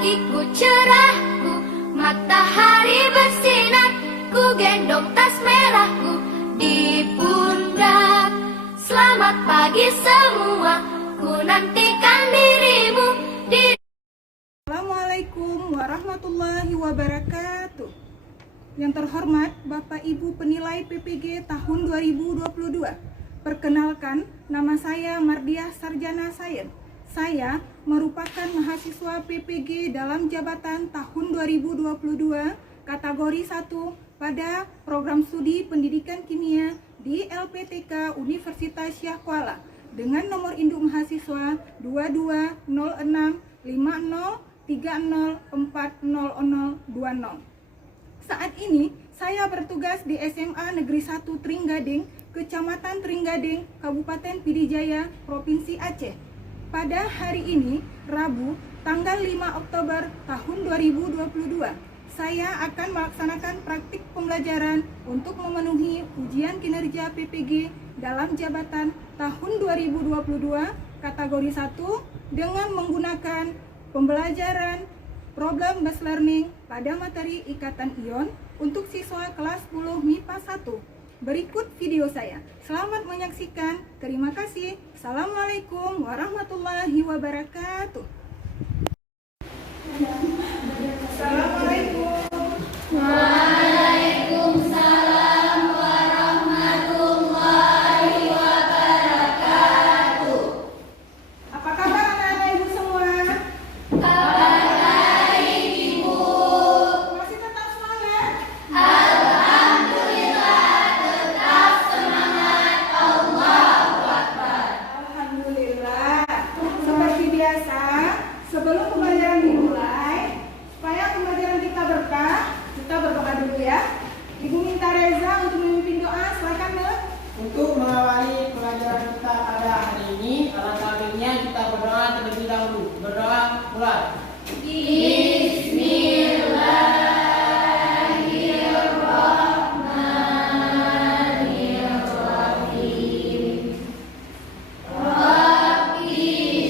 pagiku cerahku, matahari bersinar, ku gendong tas merahku di pundak. Selamat pagi semua, ku nantikan dirimu di... Assalamualaikum warahmatullahi wabarakatuh. Yang terhormat Bapak Ibu penilai PPG tahun 2022. Perkenalkan, nama saya Mardiah Sarjana Sains. Saya merupakan mahasiswa PPG dalam jabatan tahun 2022 kategori 1 pada program studi pendidikan kimia di LPTK Universitas Syah Kuala dengan nomor induk mahasiswa 220650304020. Saat ini saya bertugas di SMA Negeri 1 Trenggading, Kecamatan Trenggading, Kabupaten Pidijaya, Provinsi Aceh. Pada hari ini, Rabu, tanggal 5 Oktober tahun 2022, saya akan melaksanakan praktik pembelajaran untuk memenuhi ujian kinerja PPG dalam jabatan tahun 2022 kategori 1 dengan menggunakan pembelajaran problem based learning pada materi ikatan ion untuk siswa kelas 10 MIPA 1. Berikut video saya. Selamat menyaksikan. Terima kasih. Assalamualaikum warahmatullahi wabarakatuh. Assalamualaikum. Waalaikumsalam warahmatullahi wabarakatuh. Apa kabar anak-anak ibu semua? Kabar baik, Ibu. Masih tetap semangat? Alhamdulillah, tetap semangat. Allahu Akbar. Alhamdulillah. Seperti biasa, sebelum pembelajaran dimulai, supaya pembelajaran kita berkah, kita berdoa dulu ya. Ibu minta Reza untuk memimpin doa, silakan Mel. Untuk mengawali pelajaran kita pada hari ini, alangkah baiknya kita berdoa terlebih dahulu. Berdoa mulai. Bismillahirrahmanirrahim. Rabbi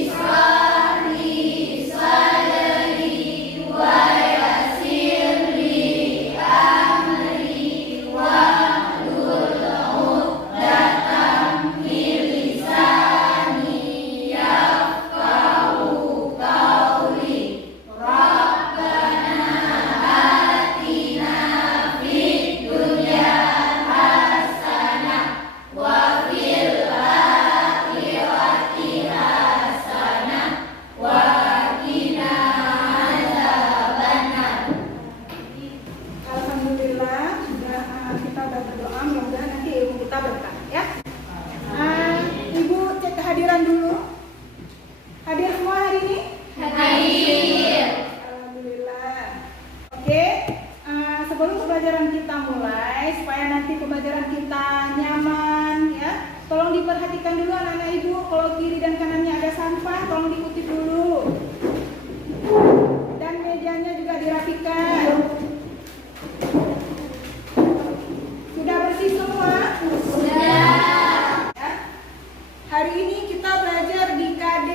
shrah li sadri wa yassir li amri wahlul 'uqdatam min lisani yafqahu qawli. Rabbana atina fid dunya hasanah wa fil akhirati hasanah wa qina adzabannar. Alhamdulillah, sudah kita udah berdoa, mudah-mudahan nanti ilmu kita berkah ya. Ibu cek kehadiran dulu. Hadir semua hari ini? Hadir. Alhamdulillah. Oke, sebelum pembelajaran kita mulai, supaya nanti pembelajaran kita nyaman ya, tolong diperhatikan dulu anak-anak ibu. Kalau kiri dan kanannya ada sampah, tolong dikutip dulu. Dan mejanya juga dirapikan. Sudah bersih semua? Sudah. Ya. Hari ini kita belajar di KD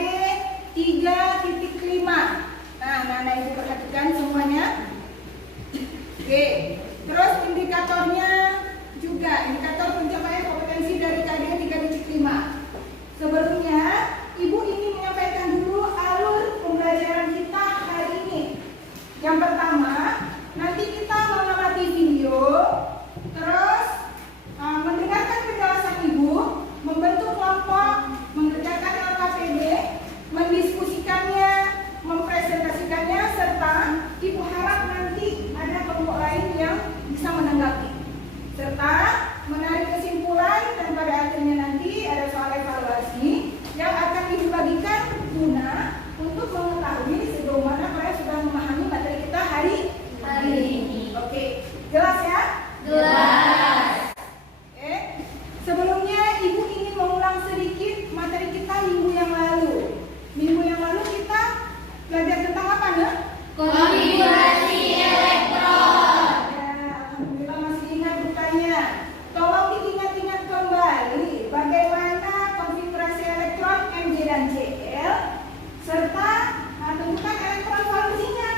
3.5. Nah, anak-anak ibu perhatikan semuanya. Oke. Terus indikatornya juga, indikator pencapaian kompetensi dari KD 3.5. Sebelumnya, ibu ingin menyampaikan dulu alur pembelajaran kita hari ini. Yang pertama, nanti kita mengamati video, terus mendengarkan penjelasan ibu, membentuk kelompok, mengerjakan LKPD, mendiskusikannya, mempresentasikannya, serta ibu harap nanti ada kelompok lain yang bisa menanggapi, serta menarik kesimpulan, dan pada akhirnya nanti ada soal evaluasi yang akan ibu bagikan guna untuk mengetahui sejauh mana kalian sudah memahami materi kita hari ini. Oke, jelas ya? Jelas. Oke. Sebelumnya ibu ingin mengulang sedikit materi kita minggu yang lalu. Minggu yang lalu kita belajar tentang apa, Nek? Konfigurasi elektron. Ya, alhamdulillah masih ingat rupanya. Tolong diingat-ingat kembali bagaimana konfigurasi elektron MJ dan Cl serta tentukan elektron valensinya.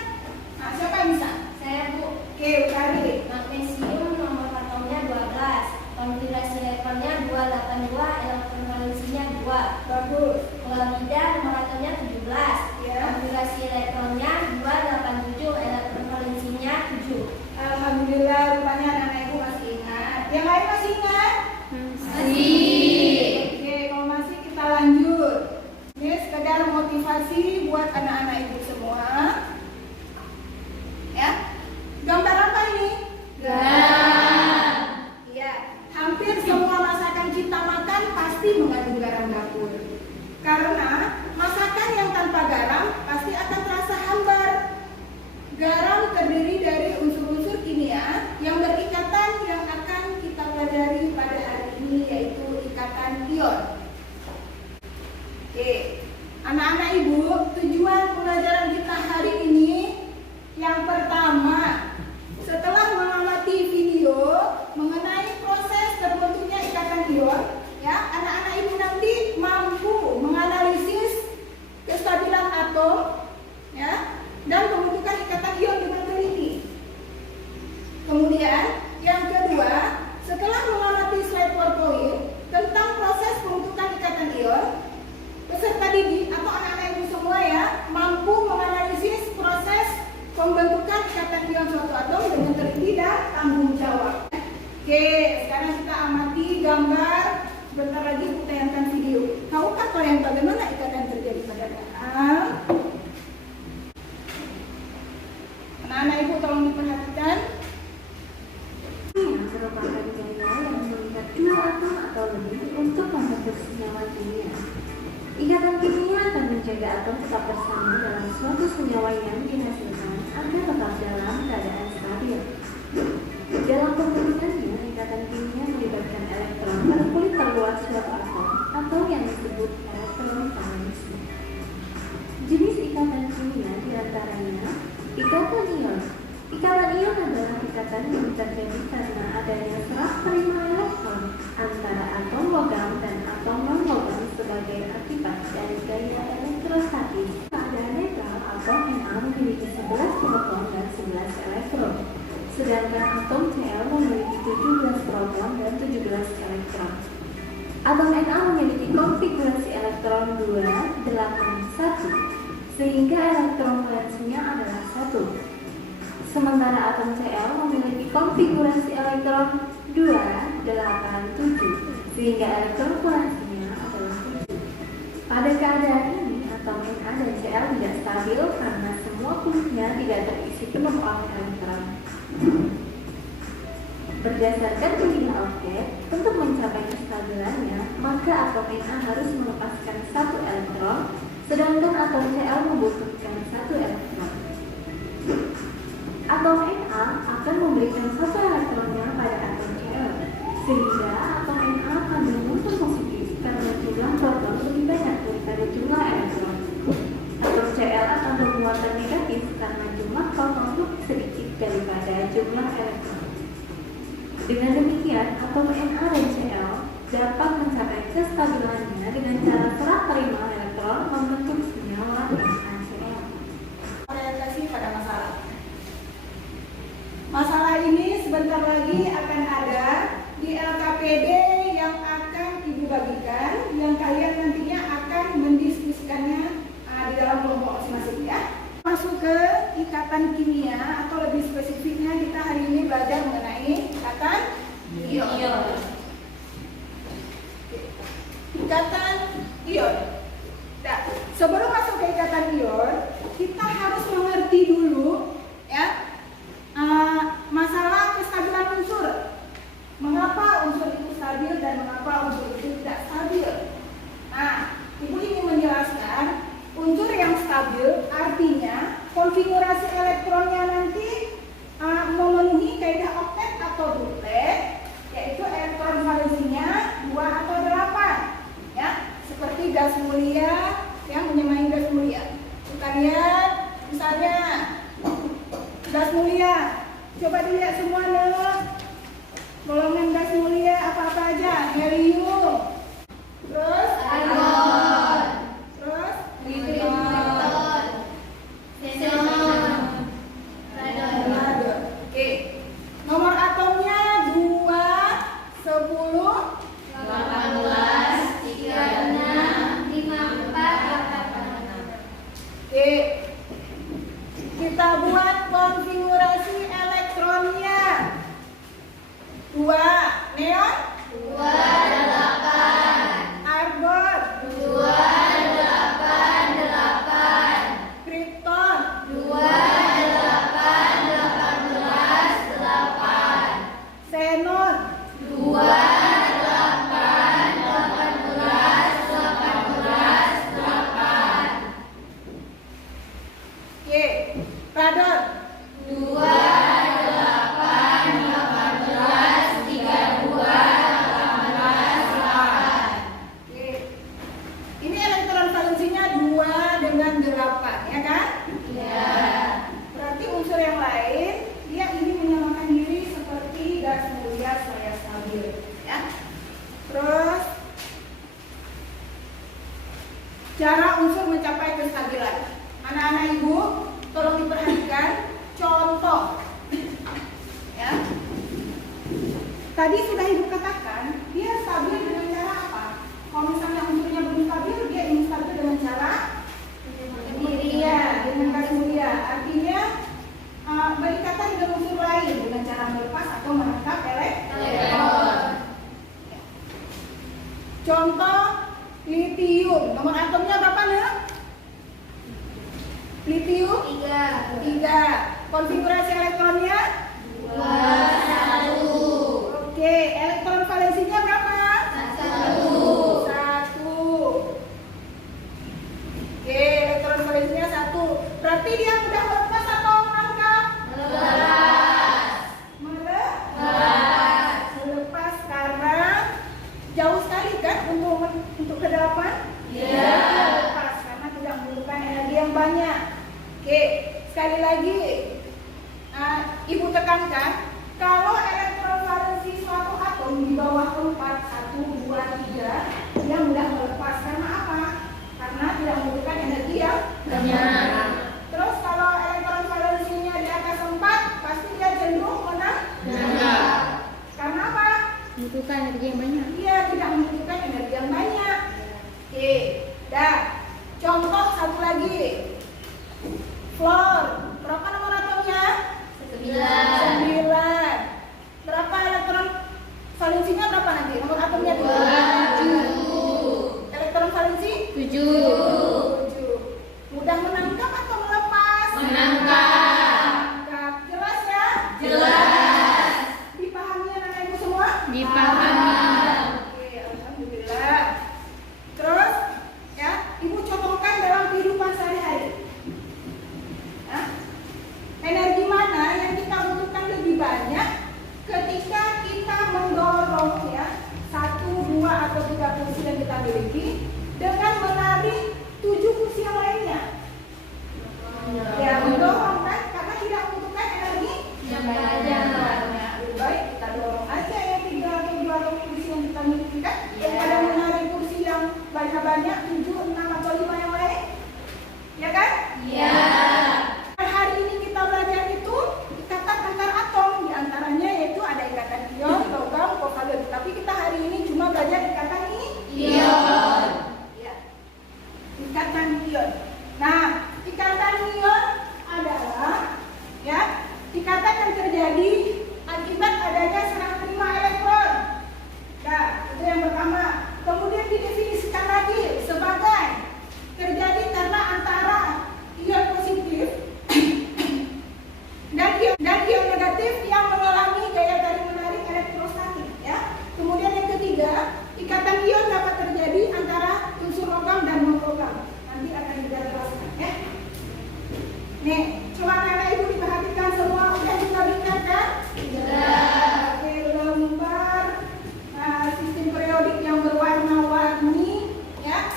dapur. Karena masakan yang tanpa garam pasti akan terasa hambar. Garam terdiri dari unsur-unsur kimia yang berikatan yang akan kita pelajari pada hari ini, yaitu ikatan ion. Oke, anak-anak ibu, tujuan pelajaran kita hari ini yang pertama, setelah mengamati video mengenai proses terbentuknya ikatan ion, ya, anak-anak ibu nanti mampu menganalisis kestabilan atom, ya, dan pembentukan ikatan ion dengan teliti. Kemudian yang kedua, setelah mengamati slide PowerPoint tentang proses pembentukan ikatan ion, peserta didik atau anak-anak ibu semua ya mampu menganalisis proses pembentukan ikatan ion suatu atom dengan teliti dan tanggung jawab. Oke, sekarang kita amati gambar. Bentar lagi kita tayangkan video. Tahukah kalian bagaimana ikatan terjadi pada garam? Anak-anak ibu tolong diperhatikan. Yang merupakan gaya yang mengikat dua atom atau lebih untuk membentuk senyawa kimia. Ikatan kimia akan menjaga atom tetap bersama dalam suatu senyawa yang dihasilkan agar tetap dalam keadaan stabil. Dalam pembentukannya, ikatan kimia melibatkan elektron pada kulit terluar suatu atom atau yang disebut elektrovalensnya. Jenis ikatan kimia diantaranya ikatan ion. Ikatan ion adalah ikatan yang terjadi karena adanya serah terima elektron antara atom logam dan atom non-logam sebagai akibat dari gaya elektrostatis. Keadaan netral, atom Na memiliki 11 proton dan 11 elektron, sedangkan atom Cl memiliki 17 proton dan 17 elektron. Atom Na memiliki konfigurasi elektron 2, 8, 1, sehingga elektron valensinya adalah 1. Sementara atom Cl memiliki konfigurasi elektron 2, 8, 7, sehingga elektron valensinya adalah 7. Pada keadaan ini, atom Na dan Cl tidak stabil karena semua kulitnya tidak terisi penuh oleh elektron. Berdasarkan pilihan objek, untuk mencapai kestabilannya, maka atom Na harus melepaskan 1 elektron, sedangkan atom Cl membutuhkan 1 elektron. Atom Na akan memberikan 1 elektronnya pada atom Cl, sehingga atom Na akan bermuatan positif karena jumlah proton lebih banyak daripada jumlah elektron. Atom Cl akan bermuatan negatif karena jumlah proton lebih sedikit daripada jumlah elektron. Dengan demikian, atom Na dan Cl dapat mencapai kestabilannya dengan cara serah terima elektron membentuk senyawa NaCl. Orientasi pada masalah. Masalah ini sebentar lagi akan ada di LKPD yang akan ibu bagikan, yang kalian nantinya akan mendiskusikannya di dalam kelompok masing-masing ya. Masuk ke ikatan kimia atau lebih spesifiknya kita hari ini belajar mengenai ikatan ion. Ikatan ion. Nah, sebelum masuk ke ikatan ion, kita harus mengerti dulu ya masalah kestabilan unsur. Mengapa unsur itu stabil dan mengapa unsur itu tidak stabil? Nah, ibu ingin menjelaskan unsur yang stabil artinya konfigurasi elektronnya nanti memenuhi kaidah oktet atau duplet, yaitu elektron valensinya 2 atau 8 ya, seperti gas mulia yang menyamai gas mulia. Kita lihat misalnya gas mulia, coba dilihat semua nih. Golongan gas mulia apa-apa aja? Helium, terus Argon, terus krypton, xenon, radon. Oke. Nomor atomnya 2, 10, 18, 36, 54. Oke. Kita buat konfigurasi elektronnya. 2, neon, 2, 8, argon, 2, 8, 8, krypton, 2, 8, 18, 8, xenon, 2, 8, 18, 18, cara unsur mencapai kestabilan. Anak-anak ibu, tolong diperhatikan contoh. Ya. Tadi sudah ibu katakan, dia stabil dengan cara apa? Kalau misalnya unsurnya belum stabil, dia ingin stabil dengan cara iya, dengan gas mulia. Artinya berikatan dengan unsur lain dengan cara melepas atau menangkap elektron. Contoh litium, nomor atomnya berapa nih? Litium 3. Konfigurasi elektronnya 2, 1. Oke, elektron valensinya berapa? 1. Oke, elektron valensinya 1. Berarti dia mudah melepas atau menangkap? Melepas karena jauh sekali kan untuk ke delapan? Iya. Melepas karena tidak membutuhkan energi yang banyak. Oke, sekali lagi ibu tekankan kalau elektron valensi suatu atom di bawah 4, 1, 2, 3 dia mudah melepas. Karena apa? Karena tidak membutuhkan energi yang banyak. Terus kalau elektron valensinya di atas 4 pasti dia cenderung menangkap. Karena apa? Membutuhkan energi yang banyak. Iya, tidak membutuhkan energi yang banyak. Oke, dah. Contoh satu lagi. Fluor. Berapa nomor atomnya? 9. Berapa elektron valensinya berapa nanti? Nomor atomnya 7. Elektron valensi 7. Mudah menangkap atau melepas? Menangkap. Jelas ya? Jelas. Dipahami anak ibu semua? Dipahami. Oke, alhamdulillah. Terus ya, ibu contohkan dalam kehidupan sehari-hari. Nah, energi mana yang kita butuhkan lebih banyak ketika kita mendorong ya 1, 2 atau 3 kursi yang kita miliki dengan menarik 7 kursi yang lainnya. Ya, mendorong kan karena tidak membutuhkan energi Yang banyak. Lebih baik kita dorong aja ya 3 atau 2 kursi yang kita miliki kan daripada menarik kursi yang banyak-banyak 7, 6 atau 5 yang lain. Ya kan? Iya. Hari ini kita belajar itu ikatan antar atom, di antaranya yaitu ada ikatan ion, logam, kovalen. Tapi kita hari ini cuma belajar ikatan Ion. Ya. Ikatan ion. Nah, ikatan ion adalah ya ikatan yang terjadi akibat adanya serah terima elektron. Nah, itu yang pertama. Kemudian didefinisikan lagi sebagai terjadi karena antara ion positif dan ion negatif yang mengalami gaya tarik menarik elektrostatik ya. Kemudian yang ketiga, ikatan ion dapat terjadi antara unsur logam dan non logam. Nanti akan dijelaskan ya. Nih, coba anak ibu diperhatikan semua udah kita bikin kan? Oke, lembar sistem periodik yang berwarna-warni ya.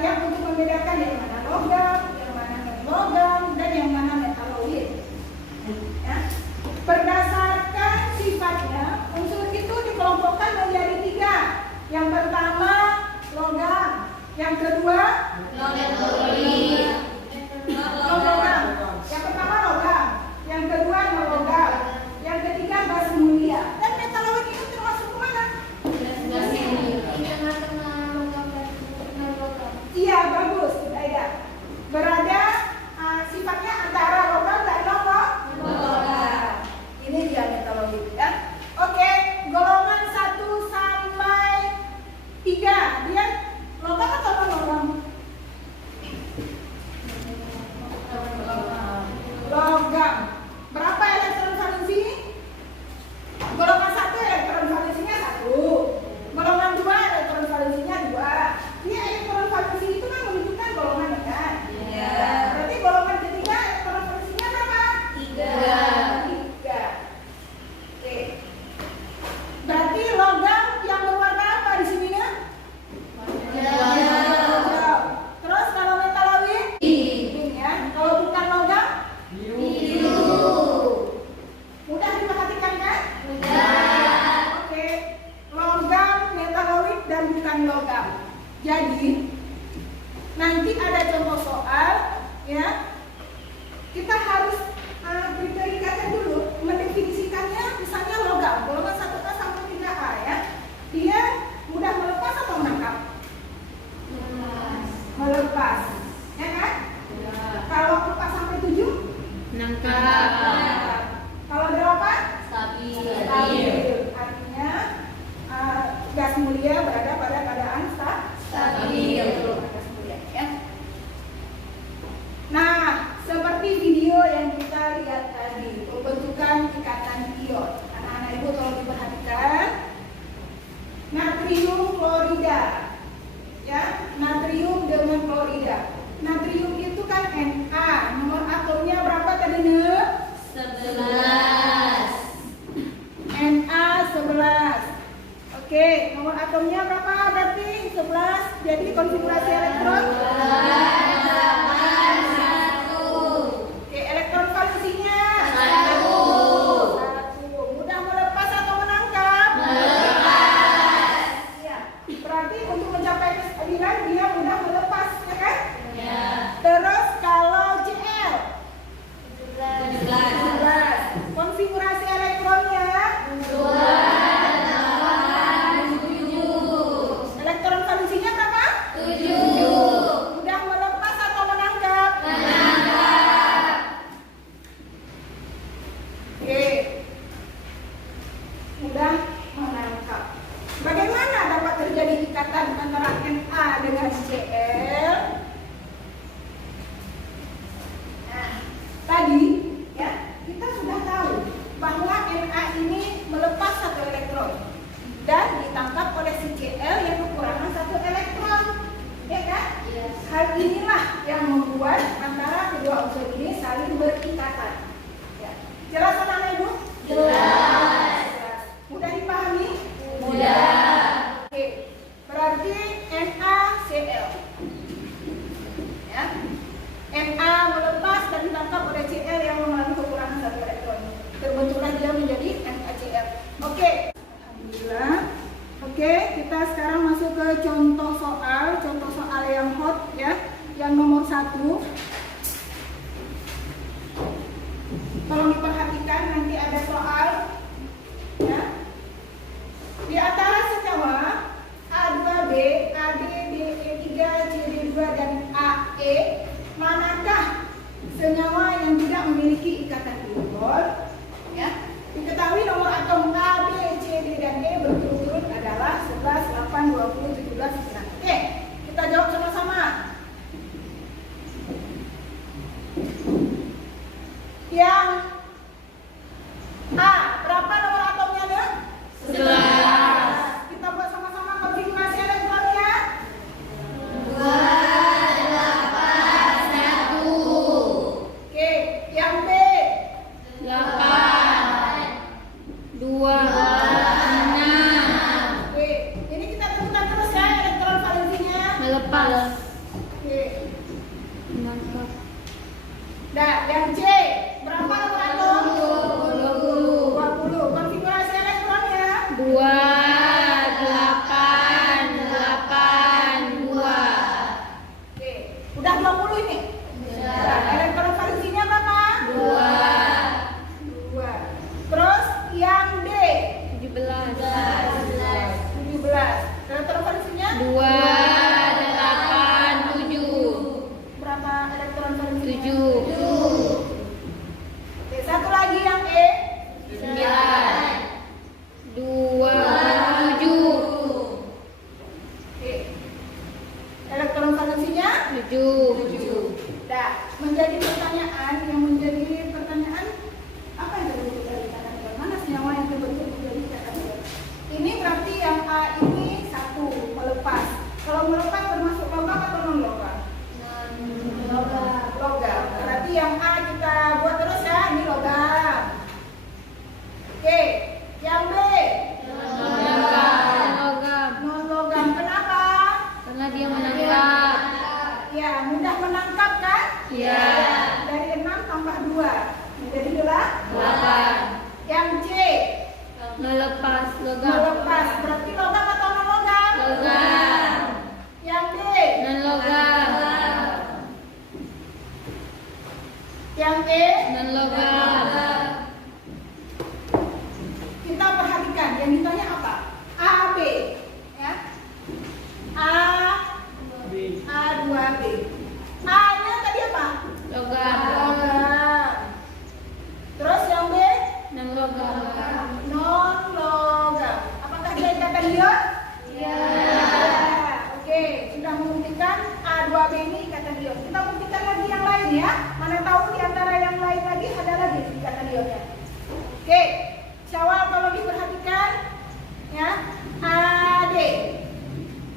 Yang untuk membedakan yang mana logam, yang mana non-logam, dan yang mana metaloid. Ya. Berdasarkan sifatnya, unsur itu dikelompokkan menjadi 3. Yang pertama logam, yang kedua Non-metaloid. non-logam. Yang pertama logam, yang kedua non-logam, yang ketiga gas mulia. Dan metaloid itu termasuk kemana? Di tengah-tengah logam dan non-logam. Iya, bagus, Aida. Berada sifatnya antara logam dan non-logam. Ini dia metaloid ya. Oke, golongan 1 sampai 3 dia logam atau non-logam? Logam. Berapa elektron valensi? Golongan 1 elektron valensinya 1. Golongan 2 elektron valensinya 2. Dia elektron valensi itu kan menunjukkan golongan ya kan? Iya. Berarti golongan ketiga elektron valensinya berapa? 3. Oke. Berarti logam yang berwarna apa di sini ya? Hijau. Terus kalau metaloid? Pink ya. Kalau bukan logam? Biru. Mudah diperhatikan kan? Oke. Logam, metaloid dan bukan logam. Jadi nanti ada contoh soal, ya. Kita harus kriteria dulu, mendefinisikannya. Misalnya logam, golongan 1A sampai 3A, ya. Dia mudah melepas atau menangkap? Melepas, ya kan? Kalau 4 sampai 7? Menangkap. Kalau 8? Stabil. Artinya gas mulia berada pada keadaan stabil. Gas mulia, ya. Nah, seperti video yang kita lihat tadi, pembentukan ikatan ion. Anak-anak ibu tolong diperhatikan. Natrium klorida, ya, natrium dengan klorida. Natrium itu kan Na, nomor atomnya berapa tadi, Ne? 11. Na 11. Oke, nomor atomnya berapa berarti? 11. Jadi konfigurasi elektron? 1. Oke, elektron valensinya? 1. Mudah melepas atau menangkap? Melepas. Iya. Berarti untuk mencapai kestabilan dia mudah melepas, ya kan? Ya. Terus kalau Cl? 17. Konfigurasi elektronnya? 2. 7. Elektron valensinya berapa? 7. Mudah melepas atau menangkap? Menangkap. Oke. Mudah menangkap. Bagaimana dapat terjadi ikatan antara Na dengan Cl? Nah, tadi ya kita sudah tahu bahwa Na ini melepas satu elektron dan ditangkap oleh si Cl yang kekurangan satu elektron, ya kan? Yes. Hal inilah yang membuat antara kedua unsur ini saling berikatan. Ya. Jelas anak-anak ibu? Jelas. Mudah dipahami? Mudah. Oke, berarti NaCl. Ya. Na melepas dan ditangkap oleh Cl yang mengalami kekurangan satu elektron. Terbentuklah dia menjadi NaCl. Oke. Alhamdulillah. Oke, kita sekarang masuk ke contoh soal yang hot, ya, yang nomor 1. Tolong diperhatikan, nanti ada soal, ya. Di antara senyawa A2B, AD, DE3, CD2 dan AE, manakah senyawa yang tidak memiliki ikatan diol? Ya. Diketahui nomor atom A, B, C, D, dan E berturut-turut adalah 11, 8, 20, 17, 9. Oke, kita jawab sama-sama. Yang A, berapa nomor atomnya, Ne? 11. Kita buat sama-sama konfigurasi elektronnya. 2, 8, 1. Oke, yang B. 8, 2, 6. Oke, ini kita tentukan terus ya elektron valensinya. Melepas. Oke. Menangkap. Nah, yang C, berapa nomor atom? 20. 20. Konfigurasi elektronnya. 2, 8, 8, 2. Oke, udah 20 ini. Nah, elektron valensinya berapa? 2, 2. Terus yang D, 17. 17. Elektron valensinya 2, 8, 7. berapa elektron valensinya? 7. Oke, satu lagi yang E. 9. 2, 7. Oke. Elektron valensinya 7. Nah, menjadi pertanyaan apa yang terbentuk dari ikatan ion? Mana senyawa yang terbentuk menjadi ikatan ion? Ini berarti yang A ini 1 melepas. Kalau melepas termasuk logam atau non logam? Logam. Berarti yang A kita buat terus ya, ini logam. Oke, yang B Logam. non logam. Kenapa? Karena dia menangkap. Ya, mudah menangkap kan? Ya. Dari 6 tambah 2 menjadi 8. Yang C Melepas. Logam. melepas. Berarti logam atau non logam? Logam. Yang Ya. Oke, sudah membuktikan A2B ini ikatan ion. Kita buktikan lagi yang lain ya. Mana tahu di antara yang lain lagi ada lagi ikatan ionnya. Oke, Syawal kalau diperhatikan ya, AD.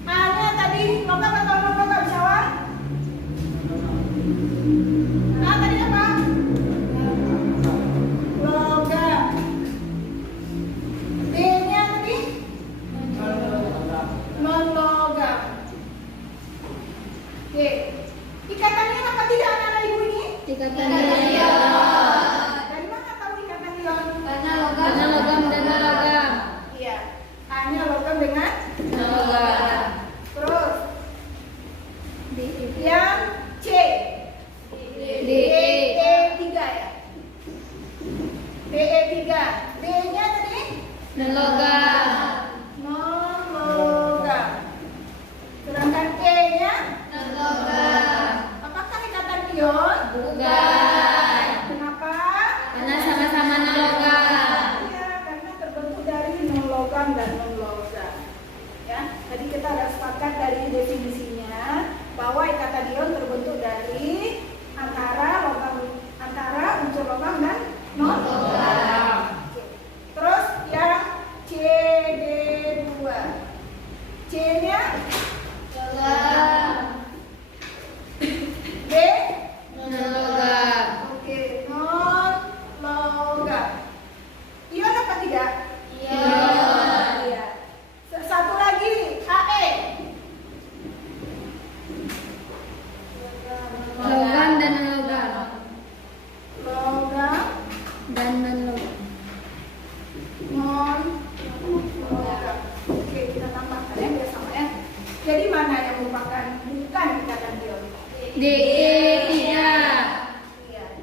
A-nya tadi logam atau non-logam Syawal? A tadi apa? Logam. D-nya tadi non-logam. Oke, ikatannya apa tidak anak-anak ibu ini? Ikatan ion. Dari mana tahu ikatan ion? Karena logam dan non-logam. Iya, A-nya logam dengan Non-logam. terus yang C DE3 ya. DE3. D-nya tadi Non-logam. non-logam. Sedangkan E-nya Non-logam. apakah ikatan ion? Bukan. Kenapa? Karena sama-sama non-logam. Iya, karena terbentuk dari non-logam dan non-logam. Ya, tadi kita sudah sepakat dari definisinya bahwa ikatan ion terbentuk dari antara unsur logam dan non-logam. Oke. Terus yang CD2. C-nya Logam. D. Non-logam. Oke, non-logam. Ion apa tidak? Ion. Iya. Satu lagi, AE. Logam dan non-logam. Logam Dan non-logam. non-logam. Oke, kita tambahkan ya biar sama ya. Jadi mana yang merupakan bukan ikatan ion? DE3. Iya,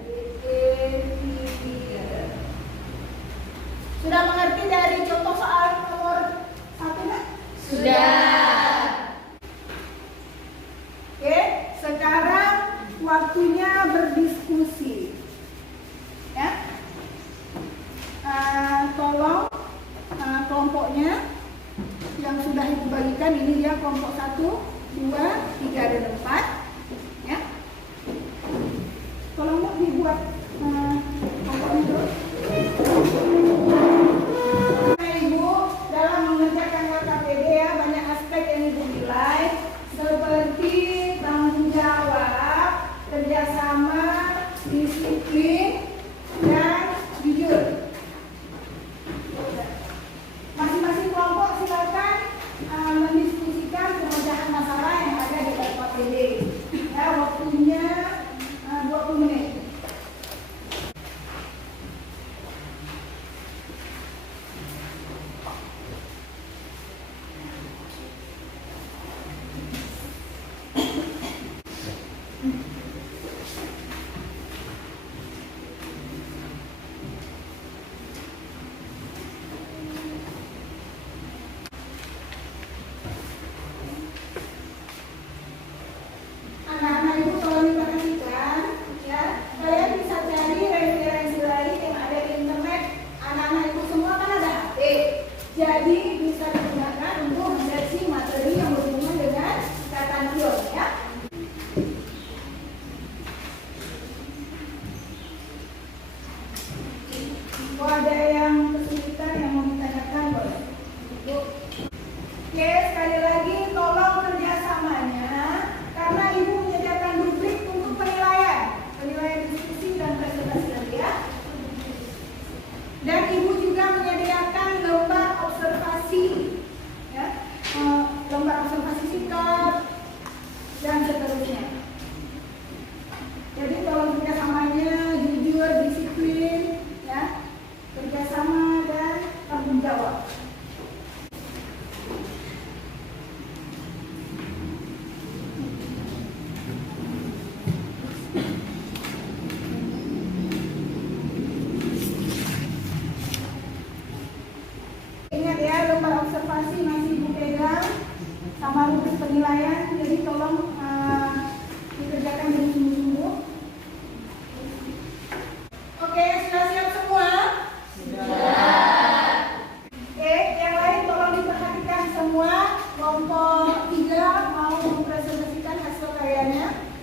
DE3. Sudah mengerti dari contoh soal nomor 1 kan? Sudah. Oke, sekarang waktunya berdiskusi. Ya, tolong kelompoknya yang sudah ibu bagikan ini dia kelompok 1, 2, 3 dan 4. Ya, tolong dibuat kelompoknya dulu. Ibu dalam mengerjakan LKPD ya banyak aspek yang ibu nilai seperti tanggung jawab, kerjasama, disiplin, dan jujur. Masing-masing kelompok silakan mendiskusikan pemecahan masalah yang ada di LKPD. Ya, waktunya 20 menit. Anak-anak ibu kalau diperhatikan, ya, kalian bisa cari referensi lain yang ada di internet. Anak-anak ibu semua kan ada HP, jadi bisa digunakan untuk mencari materi yang berhubungan dengan ikatan ion, ya. Kalau ada yang kesulitan yang mau ditanyakan boleh. Ibu. Oke, sekali lagi tolong kerjasamanya karena ibu menyediakan rubrik untuk penilaian diskusi dan presentasi nanti ya. Dan ibu juga menyediakan lembar observasi, ya, lembar observasi sikap dan seterusnya. Jadi tolong kerjasamanya jujur, disiplin, ya, kerjasama dan tanggung jawab. Ingat ya, lembar observasi masih ibu pegang sama rubrik penilaian, jadi tolong dikerjakan dengan sungguh-sungguh. Oke, sudah siap semua? Sudah. Oke, yang lain tolong diperhatikan semua. Kelompok 3 mau mempresentasikan hasil karyanya.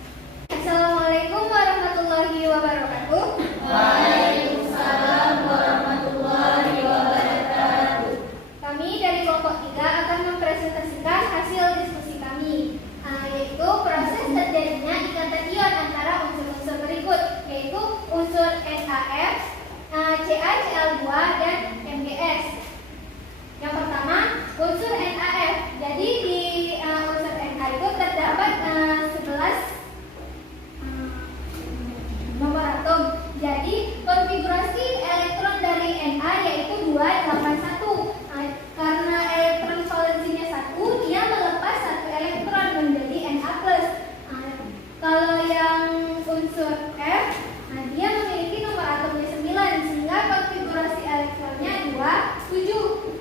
Assalamualaikum warahmatullahi wabarakatuh. Waalaikumsalam warahmatullahi wabarakatuh. Kami dari kelompok 3 akan mempresentasikan hasil diskusi kami, yaitu proses terjadinya ikatan ion antara unsur-unsur berikut, yaitu unsur NaF, CaCl2, dan MgS. Yang pertama, unsur NaF. Jadi di unsur Na itu terdapat 11 nomor atom. Jadi konfigurasi elektron dari Na yaitu 281. Karena elektron valensinya 1, dia melepas 1 elektron menjadi Na+. Kalau yang unsur F, dia memiliki nomor atomnya 9, sehingga konfigurasi elektronnya 2, 7.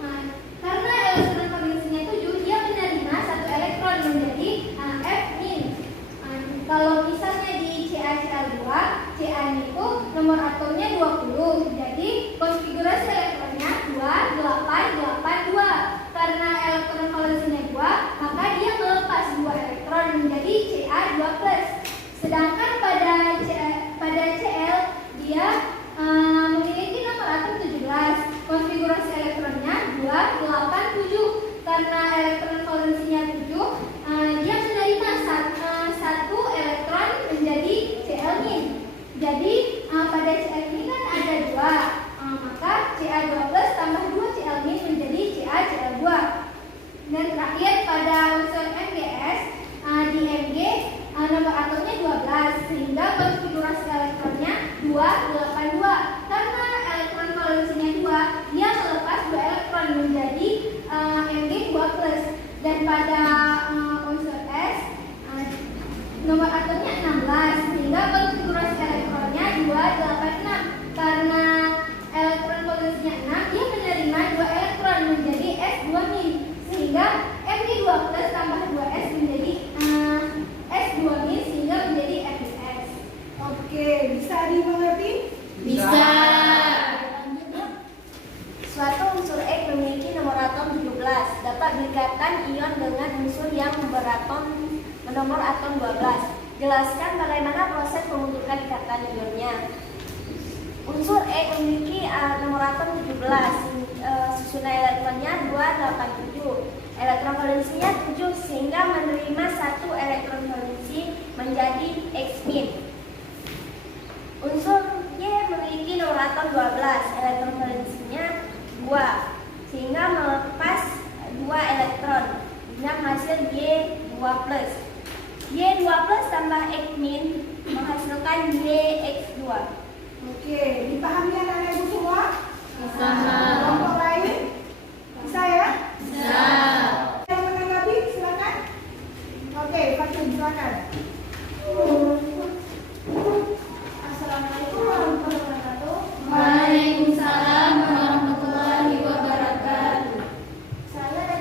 Karena elektron valensinya 7, dia menerima 1 elektron menjadi F-. Kalau misalnya di CaCl2, Ca itu nomor atomnya 20, jadi konfigurasi elektronnya 2, 8, 8, 2. Karena elektron valensinya 2, maka dia melepas 2 elektron menjadi Ca2+. Sedangkan pada Cl, dia memiliki nomor atom 17, konfigurasi elektronnya 2, 8, 7. Karena elektron valensinya 7, dia menerima 1 elektron menjadi Cl-. Jadi pada Cl ini kan ada 2, maka Ca2+ tambah 2 Cl- menjadi CaCl2. Dan terakhir pada unsur MgS, di Mg nomor atomnya 12, sehingga konfigurasi elektronnya 2, 8, 2. Karena elektron valensinya 2, dia melepas 2 elektron menjadi Mg2+. Dan pada unsur S, nomor atomnya 16, sehingga konfigurasi elektronnya 2, 8, 6. Karena elektron valensinya 6, dia menerima 2 elektron menjadi S2-, sehingga Mg2+ tambah 2S menjadi S2-, sehingga menjadi Mgs. Oke, bisa dimengerti? Bisa. Suatu unsur X memiliki nomor atom 17, dapat berikatan ion dengan unsur yang nomor atom 12. Jelaskan bagaimana proses pembentukan ikatan ionnya. Unsur X memiliki nomor atom 17, susunan elektronnya 287. Elektron valensinya 7, sehingga menerima 1 elektron valensi menjadi X-. Unsur Y memiliki nomor atom 12, elektron valensinya 2, sehingga melepas 2 elektron dengan hasil Y2+. Y2+ tambah X- menghasilkan YX2. Oke, dipahami anak-anak ibu semua? Bisa. Kelompok lain? Bisa ya? Bisa. Yang menanggapi silakan. Oke, Fatin silakan. Assalamualaikum warahmatullahi wabarakatuh. Waalaikumsalam warahmatullahi wabarakatuh. Saya dari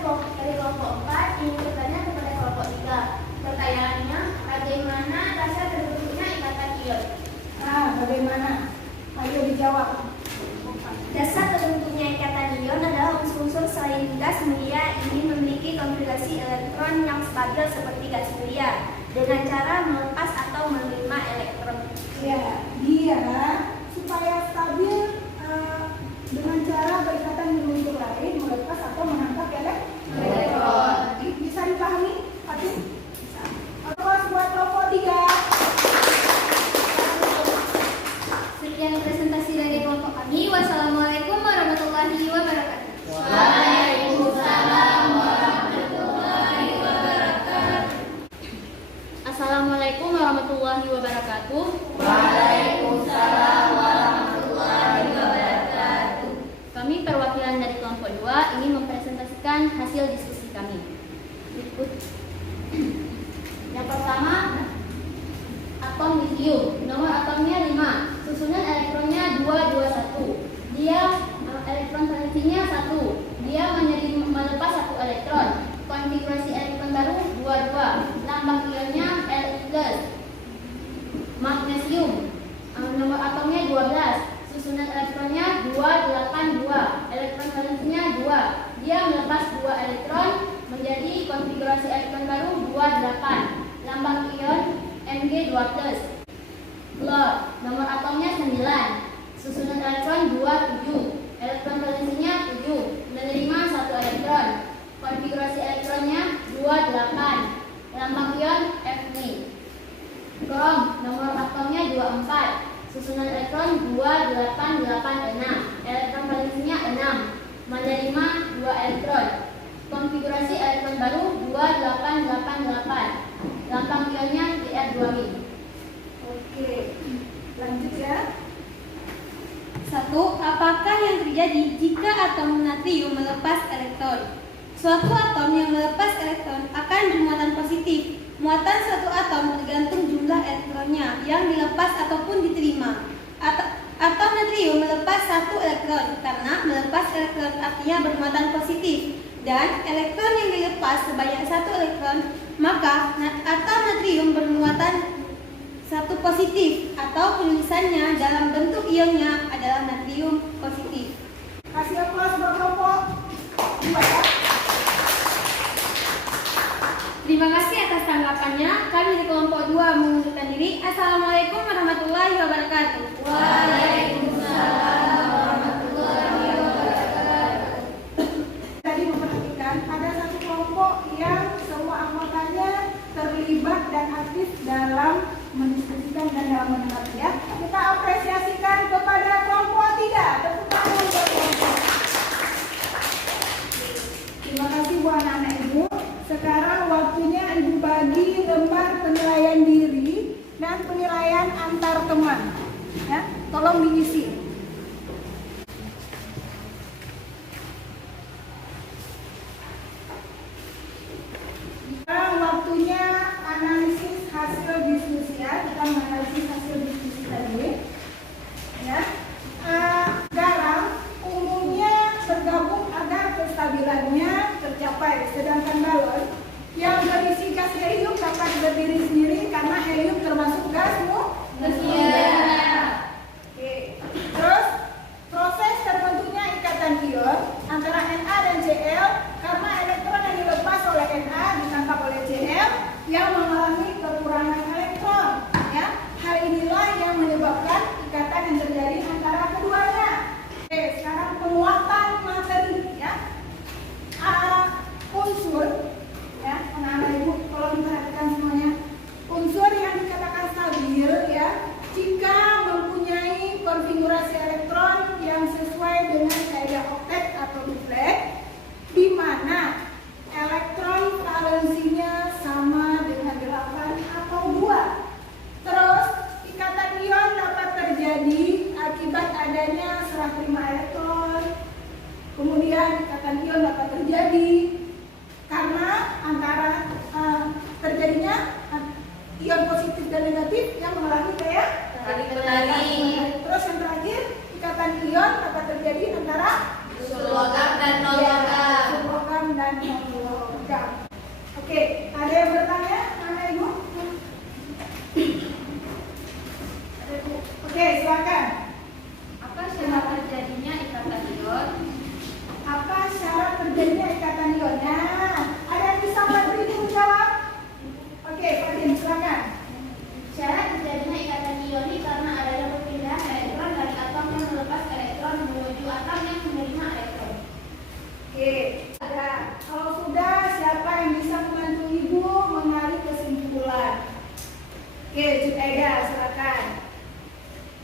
kelompok 4 ingin bertanya kepada kelompok 3. Pertanyaannya, bagaimana dasar terbentuknya ikatan ion? Bagaimana? Ayo dijawab. Dasar terbentuknya ikatan ion adalah unsur-unsur selain gas mulia ini memiliki konfigurasi elektron yang stabil seperti gas mulia dengan cara melepas atau menerima elektron. Ya, dia supaya stabil dengan cara berikatan dengan unsur lain, melepas atau menangkap elektron. Bisa dipahami, Fatin? Aplaus buat kelompok 3. Sekian presentasi dari kelompok kami. Wassalamualaikum warahmatullahi wabarakatuh. Waalaikumsalam warahmatullahi wabarakatuh. Assalamualaikum warahmatullahi wabarakatuh. Waalaikumsalam warahmatullahi wabarakatuh. Kami perwakilan dari kelompok 2 ingin mempresentasikan hasil diskusi kami. Berikut. Yang pertama, atom litium. Nomor atomnya 5, susunan elektronnya 221. Dia elektron valensinya 1. Dia melepas 1 elektron. Konfigurasi elektron baru 22. Lambang ionnya Li+. Magnesium. Nomor atomnya 12. Susunan elektronnya 282. Elektron valensinya 2. Dia melepas 2 elektron menjadi konfigurasi elektron baru 28. Lambang ion Mg2+. Klor, nomor atomnya 9. Susunan elektron 27. Elektron valensinya 7, menerima 1 elektron. Konfigurasi elektronnya 28. Lambang ion Fe. Krom, nomor atomnya 24. Susunan elektron 2886. Elektron valensinya 6, menerima 2 elektron. Konfigurasi elektron baru 2888. Lambang ionnya Dr2-. Oke, lanjut ya. 1. Apakah yang terjadi jika atom natrium melepas elektron? Suatu atom yang melepas elektron akan bermuatan positif. Muatan suatu atom tergantung jumlah elektronnya yang dilepas ataupun diterima. Atom natrium melepas 1 elektron karena melepas elektron artinya bermuatan positif, dan elektron yang dilepas sebanyak 1 elektron, maka atom natrium bermuatan 1 positif, atau penulisannya dalam bentuk ionnya adalah natrium positif. Kasih aplaus buat kelompok 2 ya. Terima kasih atas tanggapannya. Kami di kelompok 2 mengundurkan diri. Assalamualaikum warahmatullahi wabarakatuh. Waalaikumsalam warahmatullahi wabarakatuh. Tadi memperhatikan ada satu kelompok yang semua anggotanya terlibat dan aktif dalam mendiskusikan dan dalam menanggapi ya. Kita apresiasikan kepada kelompok 3. Tepuk tangan buat kelompok. Terima kasih buat anak-anak ibu. Sekarang waktunya ibu bagi lembar penilaian diri dan penilaian antar teman. Ya, tolong diisi. Sekarang waktunya analisis hasil diskusi ya. Kita menganalisis hasil diskusi tadi. Ya, garam umumnya bergabung agar kestabilannya tercapai, sedangkan balon yang berisi gas helium dapat berdiri sendiri karena helium termasuk gas mulia. Oke. Terus proses terbentuknya ikatan ion antara Na dan Cl karena elektron yang dilepas oleh Na ditangkap oleh Cl yang mengalami kekurangan elektron. Ya, hal inilah yang menyebabkan ikatan yang terjadi antara keduanya. Oke, sekarang penguatan materi ya. Unsur ya, anak-anak ibu kalau diperhatikan semuanya, unsur yang dikatakan stabil ya jika mempunyai konfigurasi elektron yang sesuai dengan kaidah oktet atau duplet, di mana elektron valensinya sama dengan 8 atau 2. Terus ikatan ion dapat terjadi akibat adanya serah terima elektron. Kemudian ikatan ion dapat terjadi karena antara terjadinya ion positif dan negatif yang mengalami kayak Tarik-menarik. Terus yang terakhir, ikatan ion dapat terjadi antara Logam dan non-logam. logam dan non-logam. Oke, ada yang bertanya, Anak Ibu? Oke, silakan. Apa syarat terjadinya ikatan ion? Apa syarat terjadinya ikatan ion? Nah, ada yang bisa bantu Ibu jawab? Oke, Fadil, silakan. Syarat terjadinya ikatan ion ini karena adanya perpindahan elektron dari atom yang melepas elektron menuju atom yang menerima elektron. Oke, ada. Kalau sudah, siapa yang bisa membantu Ibu menarik kesimpulan? Oke, Cik Aida, silakan.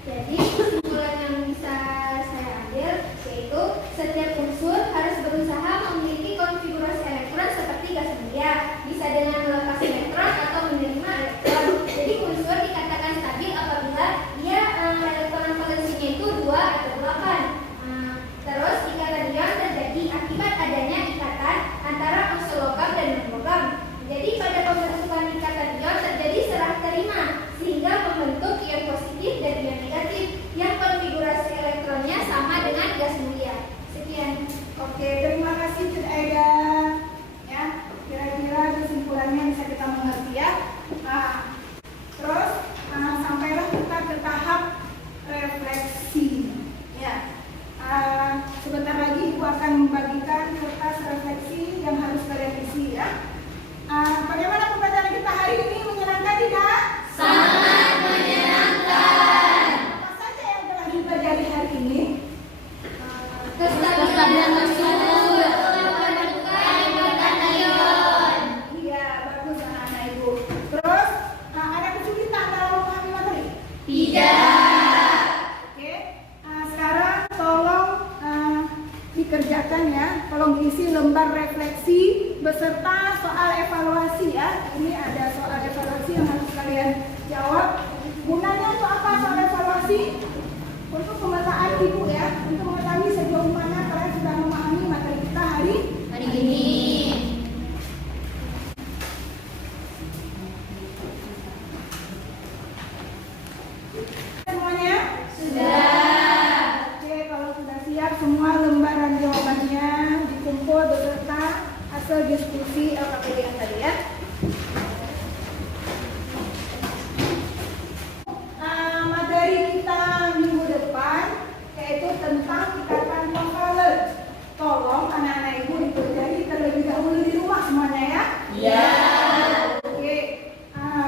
Jadi kesimpulan yang bisa saya ambil yaitu setiap unsur harus berusaha memiliki konfigurasi elektron seperti gas mulia, bisa dengan melepas elektron atau menerima elektron. Jadi unsur dikatakan stabil apabila dia elektron valensinya itu 2 atau 8. Terus ikatan ion terjadi akibat adanya ikatan antara unsur logam dan non-logam. Jadi pada pembentukan ikatan ion terjadi serah terima sehingga membentuk ion positif dan ion negatif yang konfigurasi elektronnya sama dengan gas mulia. Sekian. Oke, terima kasih Cik Aida. Ya, kira-kira kesimpulannya bisa kita mengerti ya. Terus sampailah kita ke tahap refleksi. Ya, sebentar lagi Ibu akan membagikan kertas refleksi yang harus kalian isi beserta soal evaluasi ya. Ini ada soal evaluasi yang harus kalian jawab. Gunanya untuk apa soal evaluasi? Untuk pemetaan ibu ya, untuk mengetahui sejauh mana kalian sudah memahami materi kita hari ini. Semuanya? Sudah. Oke, kalau sudah siap semua lembaran jawabannya dikumpul beserta hasil diskusi LKPD yang tadi ya. Materi kita minggu depan yaitu tentang ikatan konvalen. Tolong anak-anak ibu dipelajari terlebih dahulu di rumah semuanya ya. Iya. Oke,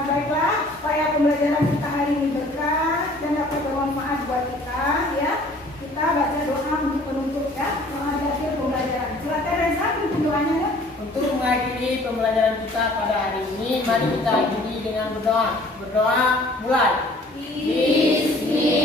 baiklah supaya pembelajaran kita hari ini berkah dan dapat bermanfaat buat kita ya. Kita baca doa untuk penutup ya, doa di akhir pembelajaran. Silakan Reza untuk doanya ya. Untuk mengakhiri pembelajaran kita pada hari ini, mari kita akhiri dengan berdoa. Berdoa mulai. Bismillah.